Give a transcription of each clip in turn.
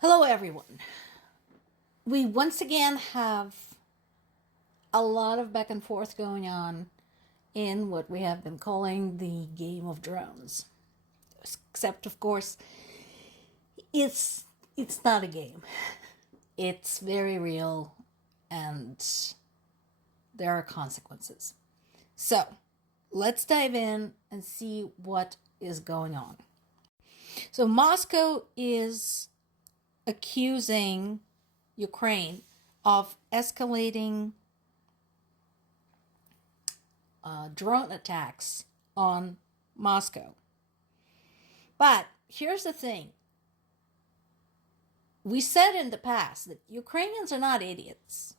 Hello, everyone. We once again have a lot of back and forth going on in what we have been calling the Game of Drones. Except, of course, it's not a game. It's very real, and there are consequences. So, let's dive in and see what is going on. So, Moscow is accusing Ukraine of escalating drone attacks on Moscow. But here's the thing. We said in the past that Ukrainians are not idiots.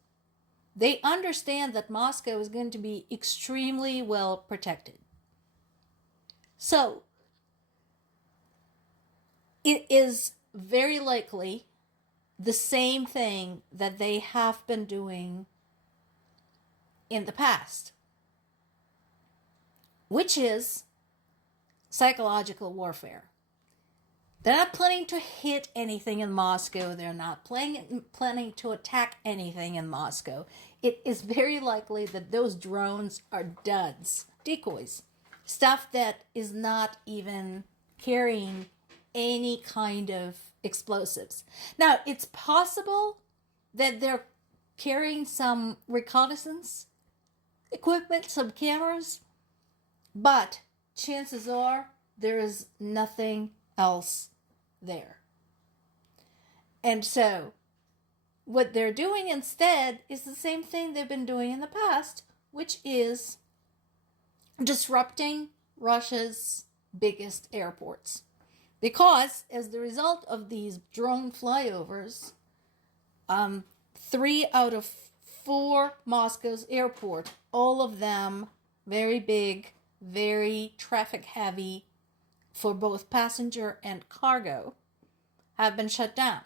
They understand that Moscow is going to be extremely well protected. So, it is very likely the same thing that they have been doing in the past, which is psychological warfare. They're not planning to hit anything in Moscow. They're not planning to attack anything in Moscow. It is very likely that those drones are duds, decoys, stuff that is not even carrying any kind of explosives. Now, it's possible that they're carrying some reconnaissance equipment, some cameras, but chances are there is nothing else there. And so, what they're doing instead is the same thing they've been doing in the past, which is disrupting Russia's biggest airports. Because, as the result of these drone flyovers, 3 out of 4 Moscow's airport, all of them very big, very traffic heavy for both passenger and cargo, have been shut down.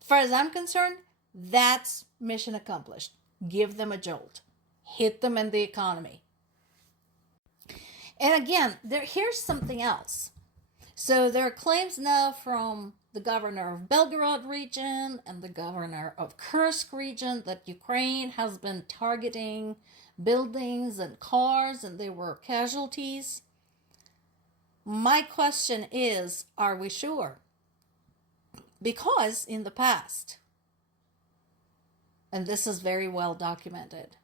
As far as I'm concerned, that's mission accomplished. Give them a jolt. Hit them in the economy. And again, here's something else. So there are claims now from the governor of Belgorod region and the governor of Kursk region that Ukraine has been targeting buildings and cars and there were casualties. My question is, are we sure? Because in the past, and this is very well documented,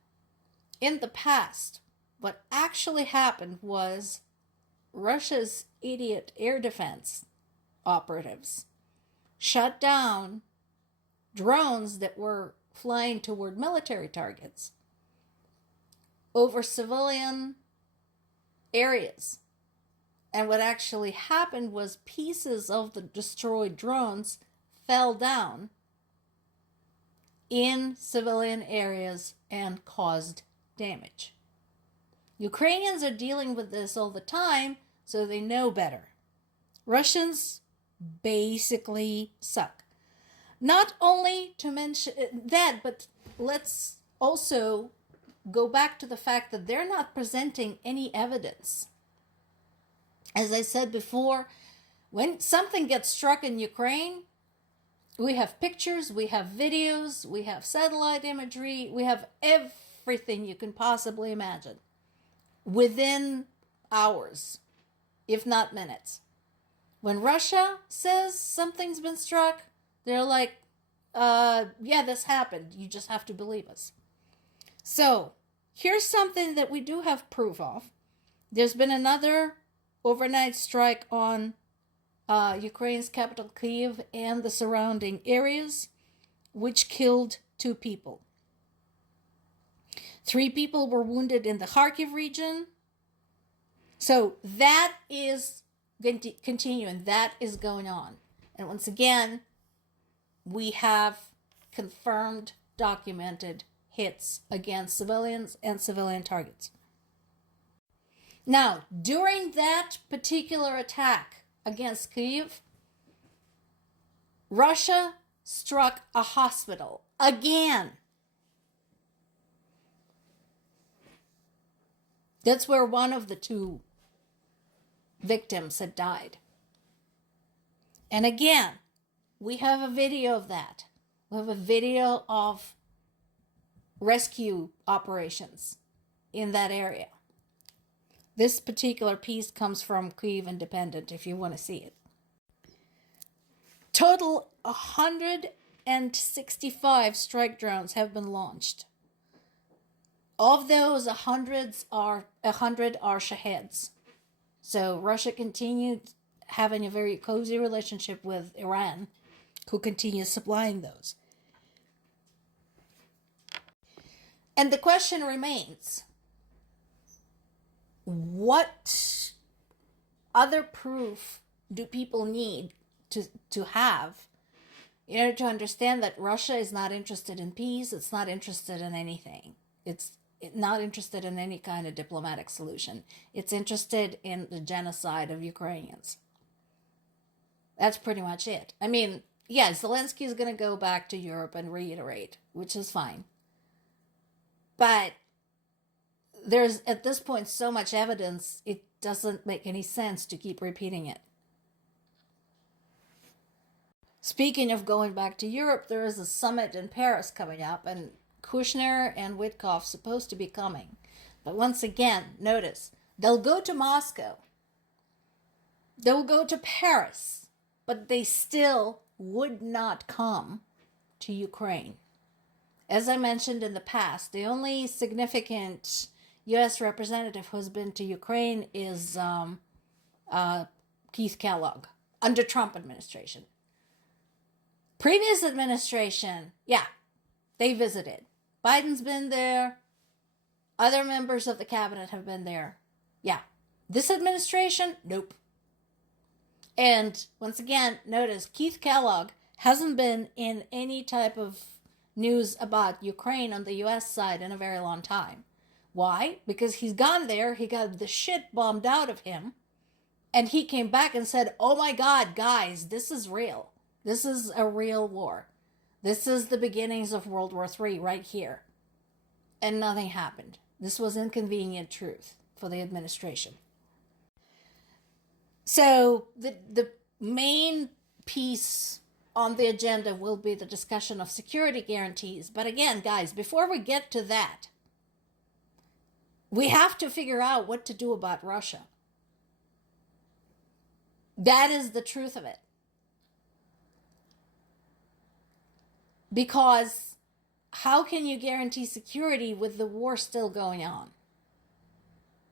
in the past, what actually happened was Russia's idiot air defense operatives shut down drones that were flying toward military targets over civilian areas. And what actually happened was pieces of the destroyed drones fell down in civilian areas and caused damage. Ukrainians are dealing with this all the time, so they know better. Russians basically suck. Not only to mention that, but let's also go back to the fact that they're not presenting any evidence. As I said before, when something gets struck in Ukraine, we have pictures, we have videos, we have satellite imagery, we have everything you can possibly imagine within hours, if not minutes. When Russia says something's been struck, they're like, yeah, this happened. You just have to believe us. So, here's something that we do have proof of. There's been another overnight strike on Ukraine's capital, Kyiv, and the surrounding areas, which killed 2 people. 3 people were wounded in the Kharkiv region. So that is going to continue, and that is going on. And once again, we have confirmed, documented hits against civilians and civilian targets. Now, during that particular attack against Kyiv, Russia struck a hospital again. That's where one of the 2 victims had died. And again, we have a video of that. We have a video of rescue operations in that area. This particular piece comes from Kyiv Independent if you want to see it. Total 165 strike drones have been launched. Of those, 100 are Shaheds. So Russia continued having a very cozy relationship with Iran, who continues supplying those. And the question remains, what other proof do people need to have in order to understand that Russia is not interested in peace, it's not interested in anything. It's not interested in any kind of diplomatic solution. It's interested in the genocide of Ukrainians. That's pretty much it. I mean, yeah, Zelensky is going to go back to Europe and reiterate, which is fine. But there's, at this point, so much evidence, it doesn't make any sense to keep repeating it. Speaking of going back to Europe, there is a summit in Paris coming up, and Kushner and Witkoff supposed to be coming. But once again, notice, they'll go to Moscow. They'll go to Paris, but they still would not come to Ukraine. As I mentioned in the past, the only significant U.S. representative who's been to Ukraine is Keith Kellogg under Trump administration. Previous administration, yeah, they visited. Biden's been there. Other members of the cabinet have been there. Yeah. This administration, nope. And once again, notice Keith Kellogg hasn't been in any type of news about Ukraine on the U.S. side in a very long time. Why? Because he's gone there, he got the shit bombed out of him, and he came back and said, oh my God, guys, this is real. This is a real war. This is the beginnings of World War III right here. And nothing happened. This was inconvenient truth for the administration. So the main piece on the agenda will be the discussion of security guarantees. But again, guys, before we get to that, we have to figure out what to do about Russia. That is the truth of it. Because how can you guarantee security with the war still going on?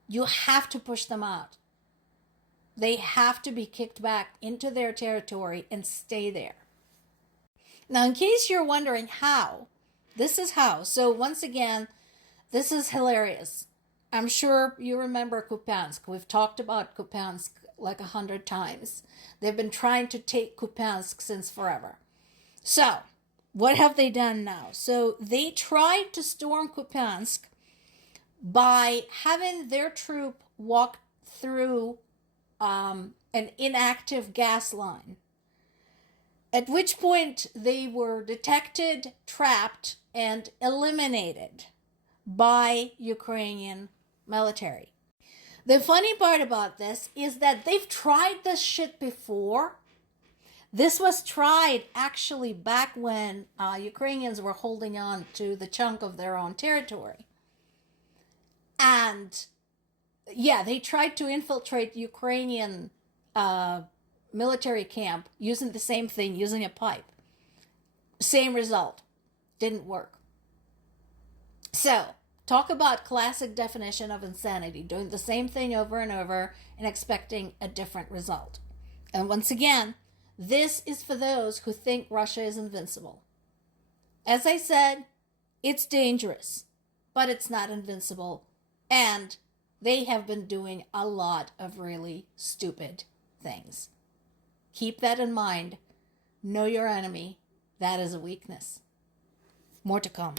You have to push them out. They have to be kicked back into their territory and stay there. Now, in case you're wondering how, this is how. So once again, this is hilarious. I'm sure you remember Kupiansk. We've talked about Kupiansk like 100 times. They've been trying to take Kupiansk since forever. So, what have they done now? So they tried to storm Kupiansk by having their troop walk through an inactive gas line. At which point they were detected, trapped, and eliminated by Ukrainian military. The funny part about this is that they've tried this shit before. This was tried actually back when Ukrainians were holding on to the chunk of their own territory. And yeah, they tried to infiltrate Ukrainian military camp using the same thing, using a pipe. Same result. Didn't work. So, talk about classic definition of insanity, doing the same thing over and over and expecting a different result. And once again, this is for those who think Russia is invincible. As I said, it's dangerous, but it's not invincible. And they have been doing a lot of really stupid things. Keep that in mind. Know your enemy. That is a weakness. More to come.